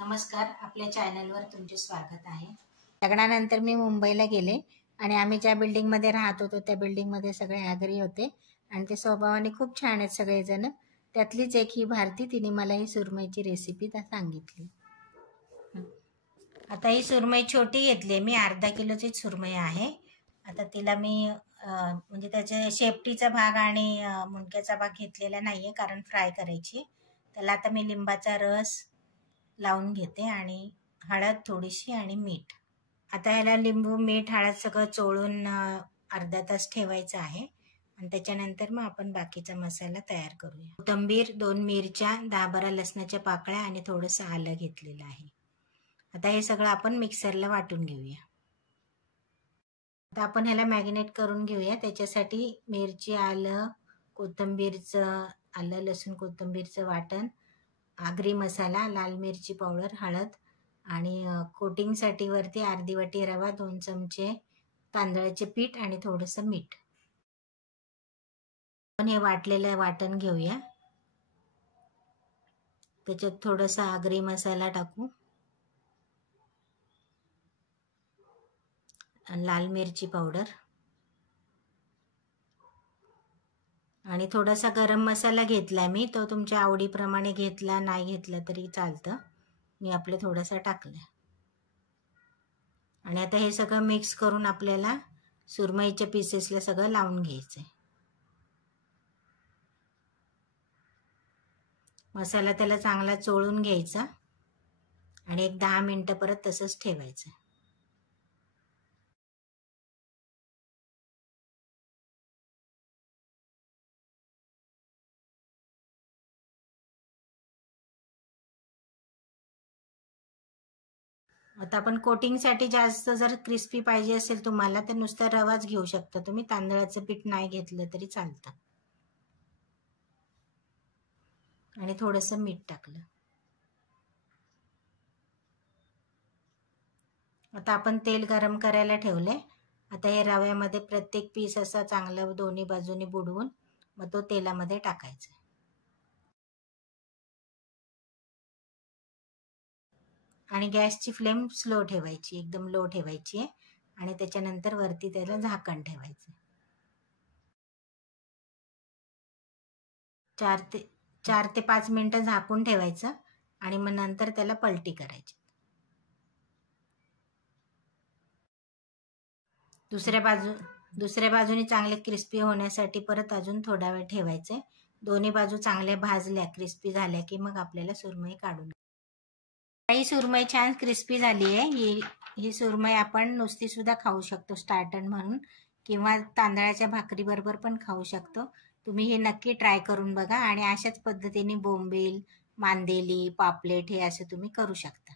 नमस्कार, आपल्या चॅनलवर तुमचे स्वागत आहे। लग्नानंतर मी मुंबईला गेले आणि आम्ही ज्या बिल्डिंगमध्ये राहत होतो त्या बिल्डिंगमध्ये सगळे आगरी होते आणि ते स्वभावाने खूप छान आहेत सगळेजण। त्यातलीच एक ही भारती, तिने मला ही सुरमईची रेसिपी सांगितली। आता ही सुरमई छोटी घेतली, मी अर्धा किलोची सुरमई आहे। आता तिला मी म्हणजे त्याचे शेपटीचा भाग आणि मुंडक्याचा भाग घेतलेला नाहीये, कारण फ्राय करायची। त्याला आता मी लिंबाचा रस लावून घेते आणि हळद थोडीशी आणि मीठ। आता ह्याला लिंबू मीठ हळद सगळं चोळून अर्धा तास ठेवायचं आहे आणि त्याच्यानंतर मग आपण बाकीचा मसाला तयार करूया। कोथिंबीर, 2 मिरच्या, 10-12 लसणाच्या पाकळ्या आणि थोडंसं आलं घेतलेलं आहे। आता हे सगळं आपण मिक्सरला वाटून घेऊया। आता आपण ह्याला मॅरिनेट करून घेऊया। त्याच्यासाठी मिरची, आलं, कोथिंबीरचं, आलं लसूण कोथिंबीरचं वाटण, आगरी मसाला, लाल मिरची पावडर, हळद आणि कोटिंगसाठी वरती अर्धी वाटी रवा, 2 चमचे तांदळाचे पीठ आणि थोडंसं मीठ। आपण हे वाटलेलं वाटण घेऊया। त्याच्यात थोडासा आगरी मसाला टाकू, लाल मिरची पावडर आणि थोडासा गरम मसाला घेतला मी, तो तुमच्या आवडीप्रमाणे घेतला, नाही घेतला तरी चालतं। मी आपलं थोडासा टाकला आणि आता हे सगळं मिक्स करून आपल्याला सुरमईच्या पीसेसला सगळं लावून घ्यायचंय। मसाला त्याला चांगला चोळून घ्यायचा आणि एक 10 मिनिटं परत तसंच ठेवायचं। आता आपण कोटिंगसाठी जास्त जर क्रिस्पी पाहिजे असेल तुम्हाला तर नुसता रवाच घेऊ शकता तुम्ही, तांदळाचं पीठ नाही घेतलं तरी चालतं। आणि थोडंसं मीठ टाकलं। आता आपण तेल गरम करायला ठेवले। आता हे रव्यामध्ये प्रत्येक पीस असा चांगला दोन्ही बाजूनी बुडवून मग तो तेलामध्ये टाकायचा आणि गॅसची फ्लेम स्लो ठेवायची, एकदम लो ठेवायची आहे आणि त्याच्यानंतर वरती त्याला झाकण ठेवायचं। 4 ते 5 मिनिटं झाकून ठेवायचं आणि मग नंतर त्याला पलटी करायची। दुसऱ्या बाजूने चांगले क्रिस्पी होण्यासाठी परत अजून थोडा वेळ ठेवायचे। दोन्ही बाजू चांगल्या भाजल्या, क्रिस्पी झाल्या की मग आपल्याला सुरमई काढून। ही सुरमई छान क्रिस्पी झाली आहे। ही सुरमई आपण नुसती सुद्धा खाऊ शकतो स्टार्टर म्हणून, किंवा तांदळाच्या भाकरी बरोबर पण खाऊ शकतो। तुम्ही हे नक्की ट्राय करून बघा आणि अशाच पद्धतीने बोंबील, मांदेली, पापलेट हे असं तुम्ही करू शकता।